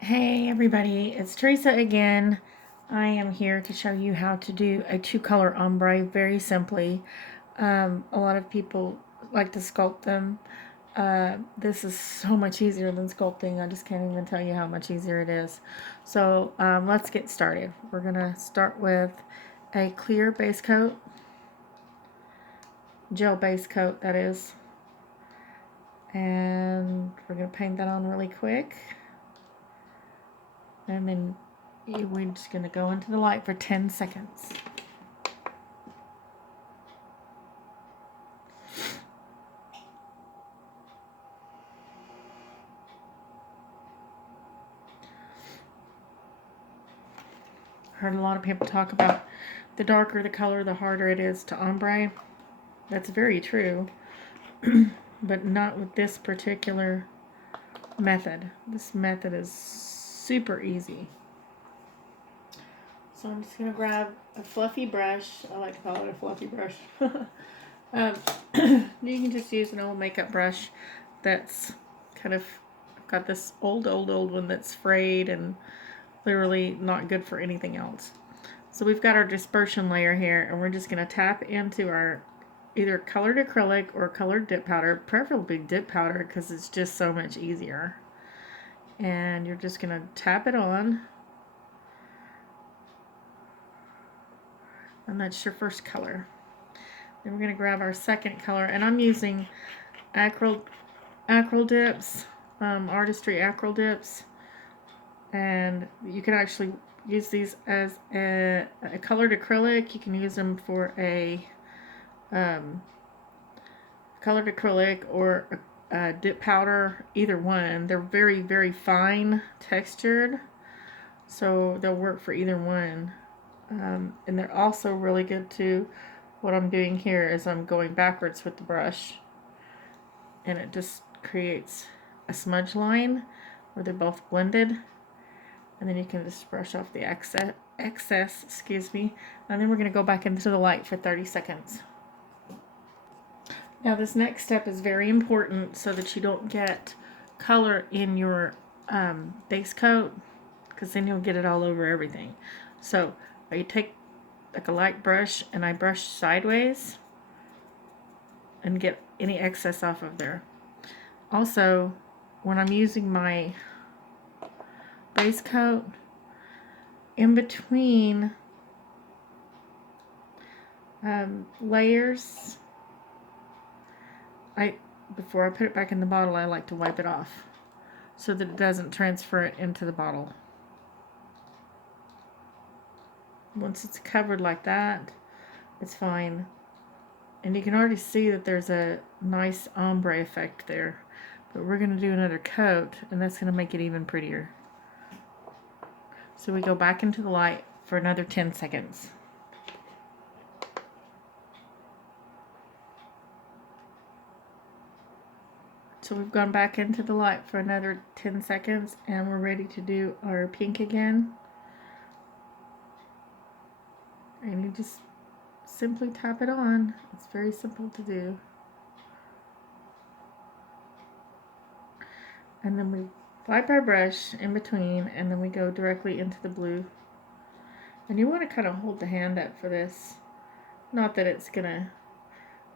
Hey everybody, it's Teresa again. I am here to show you how to do a two-color ombre very simply. A lot of people like to sculpt them. This is so much easier than sculpting. I just can't even tell you how much easier it is. So let's get started. We're going to start with a clear base coat, gel base coat that is. And we're going to paint that on really quick. And then we're just going to go into the light for 10 seconds. Heard a lot of people talk about the darker the color, the harder it is to ombre. That's very true, but not with this particular method. This method is super easy. So I'm just going to grab a fluffy brush. I like to call it a fluffy brush. You can just use an old makeup brush that's kind of got this old one that's frayed and literally not good for anything else. So we've got our dispersion layer here, and we're just going to tap into our either colored acrylic or colored dip powder, preferably dip powder because it's just so much easier. And you're just going to tap it on, and that's your first color. Then we're going to grab our second color, and I'm using acryl dips, artistry acryl dips, and you can actually use these as a colored acrylic. You can use them for a colored acrylic or a dip powder, either one. They're very, very fine textured, so they'll work for either one. And they're also really good too. What I'm doing here is I'm going backwards with the brush, and it just creates a smudge line where they're both blended, and then you can just brush off the excess, and then we're going to go back into the light for 30 seconds. Now this next step is very important so that you don't get color in your base coat, because then you'll get it all over everything. So you take like a light brush, and I brush sideways and get any excess off of there. Also, when I'm using my base coat, in between layers, before I put it back in the bottle, I like to wipe it off so that it doesn't transfer it into the bottle. Once it's covered like that, it's fine. And you can already see that there's a nice ombre effect there. But we're going to do another coat, and that's going to make it even prettier. So we go back into the light for another 10 seconds. So we've gone back into the light for another 10 seconds, and we're ready to do our pink again. And you just simply tap it on. It's very simple to do. And then we wipe our brush in between, and then we go directly into the blue. And you want to kind of hold the hand up for this. Not that it's going to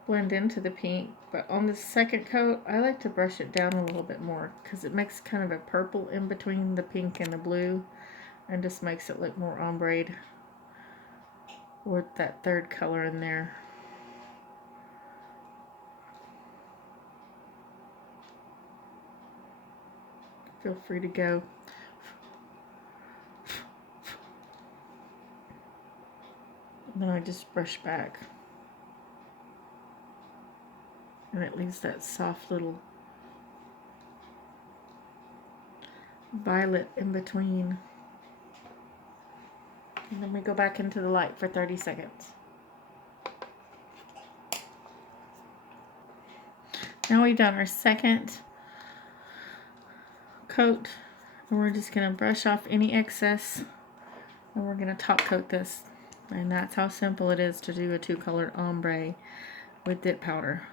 blend into the pink, but on the second coat, I like to brush it down a little bit more because it makes kind of a purple in between the pink and the blue, and just makes it look more ombre with that third color in there. Feel free to go. And then I just brush back, and it leaves that soft little violet in between. And then we go back into the light for 30 seconds. Now we've done our second coat, and we're just going to brush off any excess, and we're going to top coat this. And that's how simple it is to do a two-colored ombre with dip powder.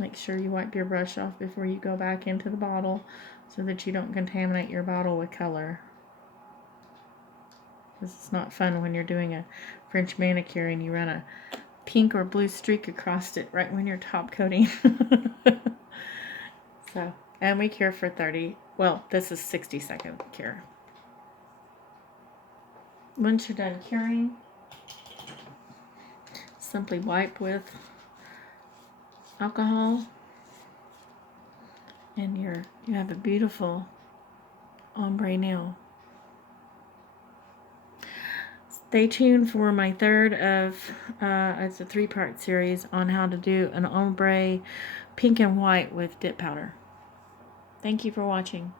Make sure you wipe your brush off before you go back into the bottle so that you don't contaminate your bottle with color. This is not fun when you're doing a French manicure and you run a pink or blue streak across it right when you're top coating. So, and we cure for 30, well, this is 60-second cure. Once you're done curing, simply wipe with alcohol, and you have a beautiful ombre nail. Stay tuned for my third of, it's a 3-part series on how to do an ombre pink and white with dip powder. Thank you for watching.